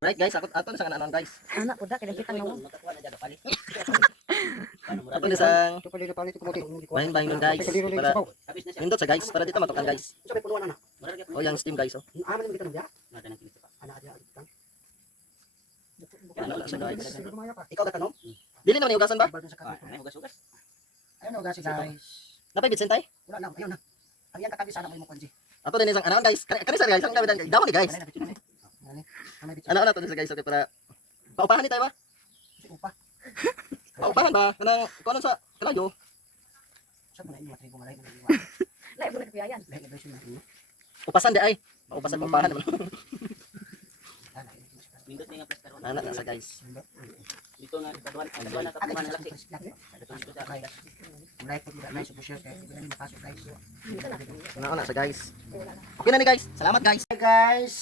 Right guys, ako na sa kanan guys. Anak ko da kaya kita naman. Ako na sang main nun guys. Para nindot sa guys para dito matukan guys. Oh yang steam guys oh. Wala sa guys. Ikaw ka tanong? Dili naman iugasan ba? Ayun na guys. Napay bitsin tay? Wala na, ayun na. Ang yan katabi sana mo yung mukha Ato din isang anak guys. Kani sa guys, ang gabi dan. Daw ni guys. Ano to sa guys okay para paupahan ni tayo ba? Upa. Paupahan ba? Kanang kuno sa kalayo. Sa mga inyo matribo malay mo. Lai bulan kapiayan. Lahi ba siya na. Upasan di ay. Paupasan paupahan naman. Pindot niya nga press Anak na sa guys. dito na kaduan na tapuman na laki. Mulai ko tidak na sa share kaya hindi na mapasok guys. Ano sa guys. Okay na ni guys. Salamat guys. Hey guys,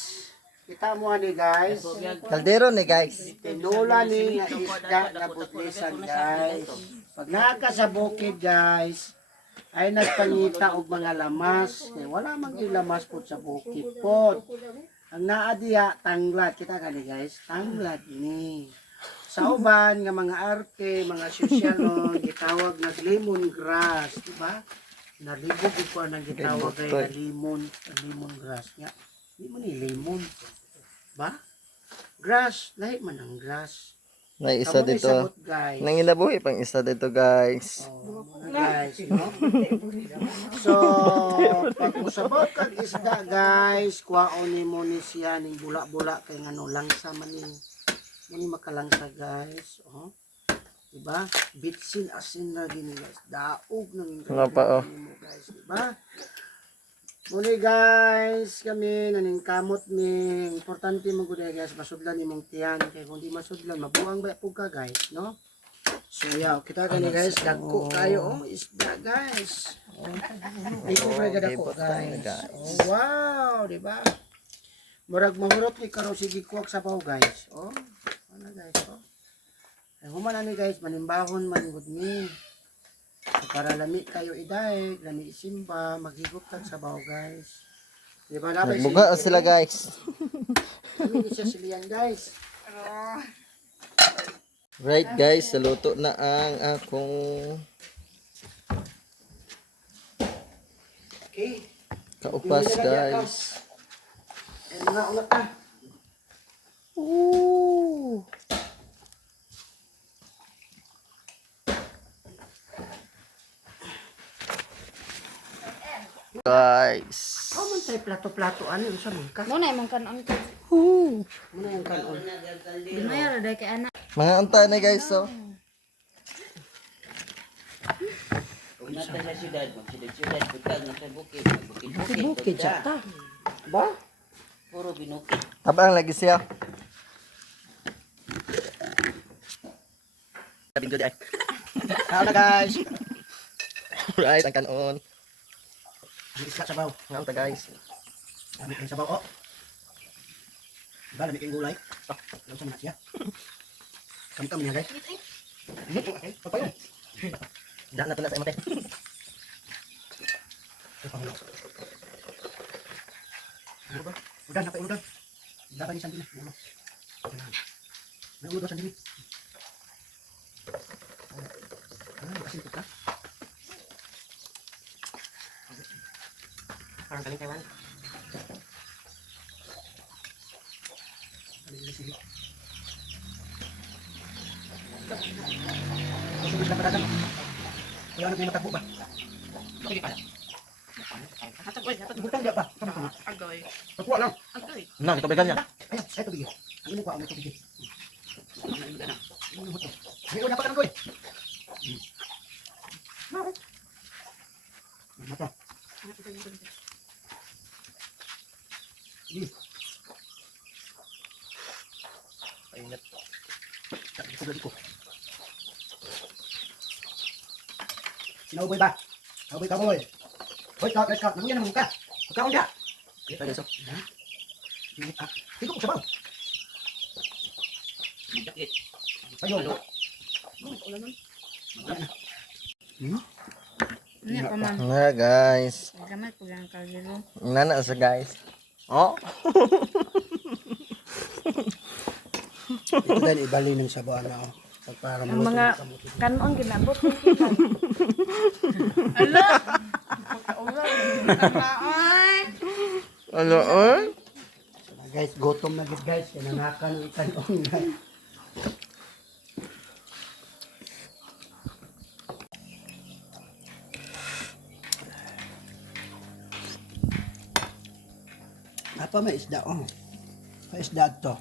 kita mo ni guys. Kaldero ni guys. Tinula ni nga isda na butlisan guys. Pag naka sa bukid guys, ay nagpangita og mga lamas. Kaya wala man yung lamas po sa bukid po. Ang naadiya, tanglad. Kita ka ni guys, tanglad ni. Sa uban nga mga arte, mga sosyalon, gitawag na lemon grass, di ba? Nalibog ko ang gitawag ay lemon grass. Nga, di mo ni lemon. Ba? Grass, lahi man ang grass. May isa Kamu ni dito. sagot, guys. Nangilabuhi pang isa dito guys. Oh, guys, no? So, pag usabot kag isda, guys, kuhaon ni mo ni siya ning bula-bula kay ngano langsa man ni. Muni makalangsa, guys. Oh. Diba? Bitsin asin na gini, guys. Daog nang Nga pa, oh. guys, diba? Muli guys, kami naningkamot ni importante mo gud guys masudlan imong tiyan kay kung di masudlan mabuang ba pug ka guys, no? So yaw, kita gani guys, dagko kayo oh, isda guys. Iko ra gid ako guys. Oh, wow, di ba? Murag mahurot ni karo sige kuwak sa baw guys. Oh, ano guys, oh. Ay human ani guys, manimbahon man gud ni. Para lami kayo idaig, lami isimba, maghigop tag sabaw guys. Di ba labay Buga sila guys. Lami siya siliyan guys. Right guys, saluto na ang akong Okay. kaupas guys. Ano na ulat na? Ooh. Guys. How man tayo plato-plato ano sa man ka? Mo na imong kanang ko. Muna yung kanon. Di maya ra kay anak. Mga unta na guys so. Kung nata sa syudad, mag-syudad, butag na sa bukid, Bukid sa ta. Ba? puro binukid. Tabang lagi siya. Sabing good ay. How na guys. Right, ang kanon. Isla sabaw. Nga unta guys. Dami kang sabaw oh. Ba dami kang gulay. Oh, ano sa mga siya? Kam-kam niya guys. Okay, papayo. Daan na to na sa imate. Udah na pa udah. Dapat ni sandili. May udah sandili. Kasi ito ka. Parang kaling Taiwan. Sili. Kasi dapat dapat. Kaya ano yung matagbo ba? Hindi kaya. Butang dia pa. Agoy. Pagkuha lang. Agoy. Na, ito began niya. Ayan, saya tubig. Ang imo ko ang tubig. Hindi ko dapat ang goy. Mata. Painit. Sinauboy ba? Sauboy ka boy. Boy, ka, let's go. Nanguyan naman ka. Pagkaon ka. Ito guys. Ito ko sabaw. Dakit. Payo. Ni pa man. Nga guys. Gamay ko lang kaliro. Nana sa guys. Oh? Ito dahil ibali ng sabuan na ako. Para Ang mga kanong ginabot ko kita. Ala! Ano, oy? Guys, gutom na gid guys. Kinanakan ng kanon guys. Apa may isda oh. May isda to.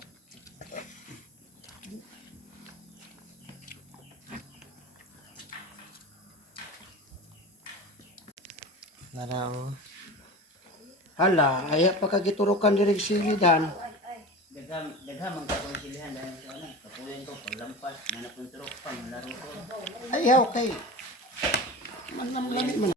Narang Hala, ay pagkagiturukan diri silidan. Dagham ang kapong silihan dahil sa ano. Kapuyan ko, paglampas, nanapun turok pang laro ko. Ayaw kay. Man lamit man.